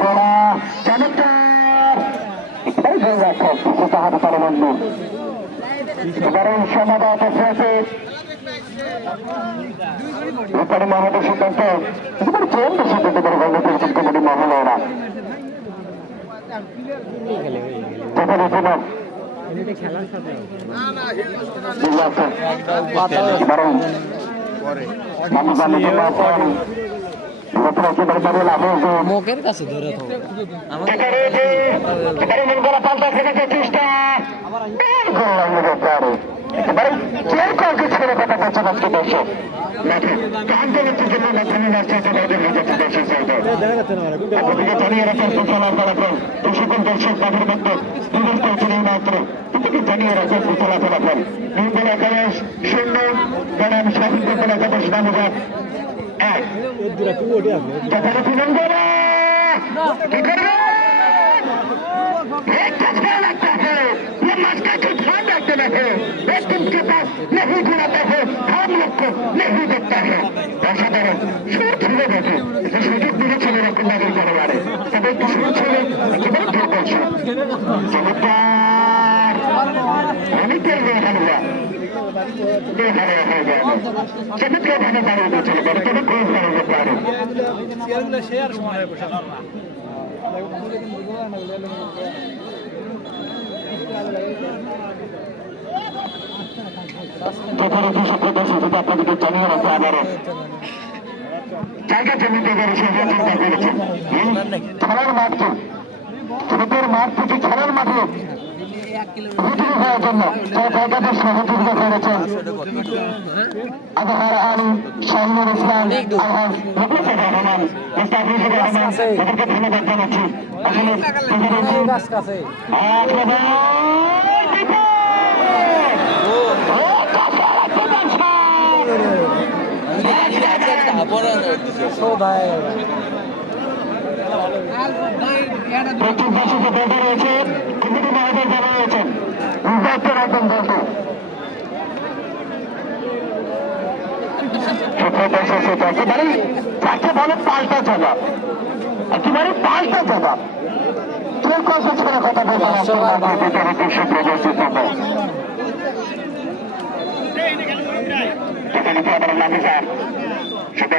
গোড়া চমৎকার এই যে রাখো কিছুটা হাতে তার বন্ধু এবারে সমাধান আছে রূপালী মহাদের সিদ্ধান্ত এবার চূড়ান্ত সিদ্ধান্ত করে করেছেন কমিটি মহলেরা তখন এখানে বরং মানুষ আমি মুখের কাছে ধরে চেষ্টা একেবারে কেউ কাউকে ছেড়ে কথা বলছে আজকে দর্শক মাঠে কান্তে নিচ্ছে জন্য মাথানে নাচছে তাদের মধ্যে দর্শক আপনাদেরকে জানিয়ে রাখার মাত্র এক যখন তিরঙ্গা কি করবে एक टचका लगता है ये मस्का को ध्यान रखते रहे एक टीम के पास नहीं घुराता है हम लोग को नहीं देखता है অসাধারণ সুর ছিল দেখে যে সুযোগ দিয়েছিল এরকম নাগরিক পরিবারে তবে একটু সুর ছিল একেবারে দুর্বল সুর চমৎকার অনেকের মেয়ে আপনাদেরকে জানিয়ে রাখতে আবারও জায়গা জমিতে? খেলার মাঠ ছোটদের মাঠ থেকে খেলার মাঠে উপযোগী হওয়ার জন্য জায়গাতে সহযোগিতা করেছেন। আজহার আলী শাহিনুর ইসলাম আলহাজ মুখলিসুর রহমান মুস্তাফিজুর রহমান এদেরকে ধন্যবাদ জানাচ্ছি। আসলে প্রচুর দর্শক বলতে রয়েছে কমিটি মহাদের জানা রয়েছেন নির্বাচন একদম বলতে একেবারে যাকে বলে পাল্টা জবাব একেবারে পাল্টা জবাব কেউ কাউকে ছেড়ে কথা বলতে সেখানে কি আবার নামিজা সেটা